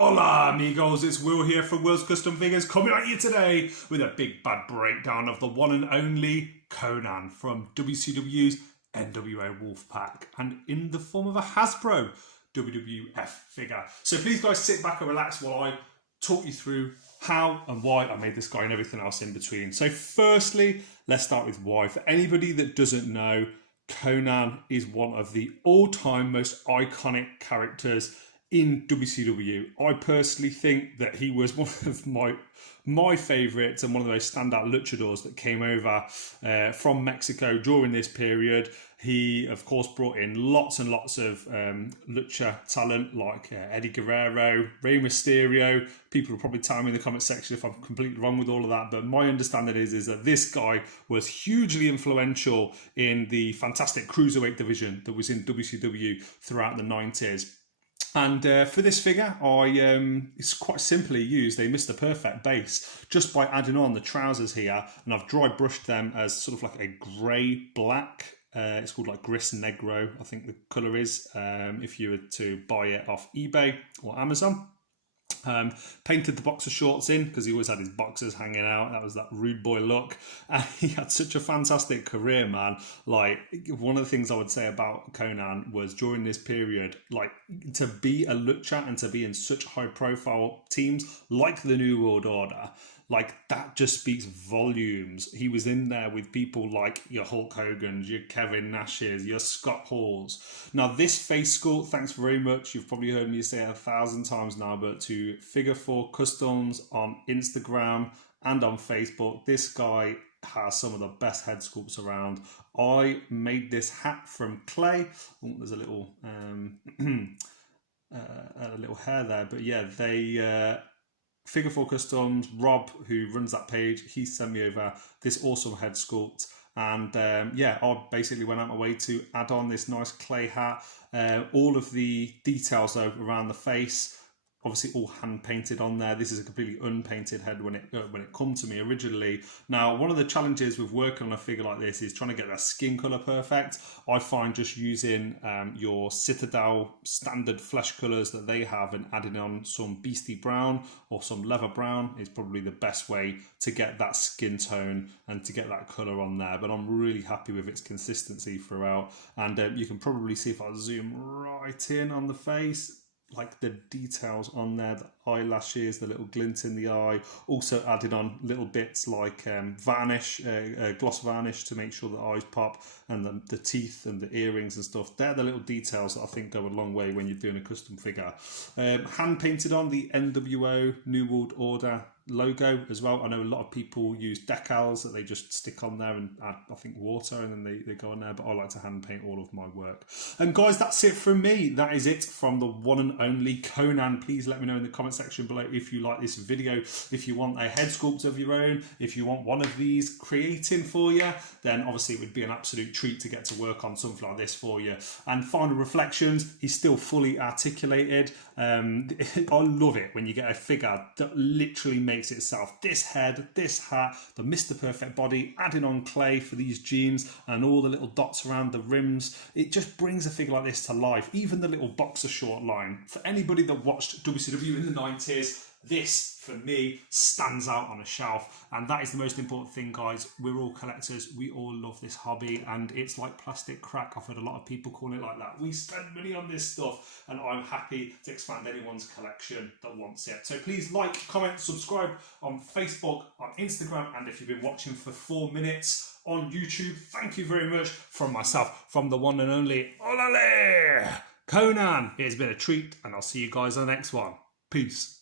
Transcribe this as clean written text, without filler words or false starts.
Hola amigos, it's Will here from Will's Custom Figures coming at you today with a big bad breakdown of the one and only Konan from WCW's NWO Wolfpac and in the form of a Hasbro WWF figure. So please guys sit back and relax while I talk you through how and why I made this guy and everything else in between. So firstly, let's start with why. For anybody that doesn't know, Konan is one of the all-time most iconic characters in WCW. I personally think that he was one of my favourites and one of the most standout luchadors that came over from Mexico during this period. He, of course, brought in lots and lots of lucha talent like Eddie Guerrero, Rey Mysterio. People will probably tell me in the comment section if I'm completely wrong with all of that, but my understanding is that this guy was hugely influential in the fantastic cruiserweight division that was in WCW throughout the 90s. And for this figure, it's quite simply used a Mr. Perfect base just by adding on the trousers here, and I've dry brushed them as sort of like a grey black. It's called like Gris Negro, I think the colour is, if you were to buy it off eBay or Amazon. Painted the boxer shorts in because he always had his boxers hanging out. That was that rude boy look, and he had such a fantastic career, man. Like, one of the things I would say about Konan was during this period, like, to be a lucha and to be in such high profile teams like the New World Order, like, that just speaks volumes. He was in there with people like your Hulk Hogan's, your Kevin Nash's, your Scott Hall's. Now, this face sculpt, thanks very much. You've probably heard me say it 1,000 times now, but to Figure 4 Customs on Instagram and on Facebook, this guy has some of the best head sculpts around. I made this hat from clay. Oh, there's a little a little hair there, but yeah, they Figure 4 Customs, Rob, who runs that page, he sent me over this awesome head sculpt. And yeah, I basically went out my way to add on this nice clay hat. All of the details though around the face, obviously all hand painted on there. This is a completely unpainted head when it come to me originally. Now, one of the challenges with working on a figure like this is trying to get that skin color perfect. I find just using your Citadel standard flesh colors that they have and adding on some beastie brown or some leather brown is probably the best way to get that skin tone and to get that color on there. But I'm really happy with its consistency throughout. And you can probably see if I zoom right in on the face, like the details on there, the eyelashes, the little glint in the eye. Also added on little bits like varnish, gloss varnish to make sure the eyes pop, and the teeth and the earrings and stuff. They're the little details that I think go a long way when you're doing a custom figure. Hand painted on the NWO New World Order logo as well. I know a lot of people use decals that they just stick on there and add, I think, water, and then they go on there, but I like to hand paint all of my work. And guys, that's it from me. That is it from the one and only Konan. Please let me know in the comment section below if you like this video, if you want a head sculpt of your own, if you want one of these creating for you, then obviously it would be an absolute treat to get to work on something like this for you. And final reflections, he's still fully articulated. I love it when you get a figure that literally makes itself. This head, this hat, the Mr. Perfect body, adding on clay for these jeans and all the little dots around the rims. It just brings a figure like this to life. Even the little boxer short line. For anybody that watched WCW in the 90s, this, for me, stands out on a shelf, and that is the most important thing, guys. We're all collectors, we all love this hobby, and it's like plastic crack. I've heard a lot of people call it like that. We spend money on this stuff, and I'm happy to expand anyone's collection that wants it. So please like, comment, subscribe on Facebook, on Instagram, and if you've been watching for 4 minutes on YouTube, thank you very much from myself, from the one and only Olale Konan. It has been a treat, and I'll see you guys on the next one. Peace.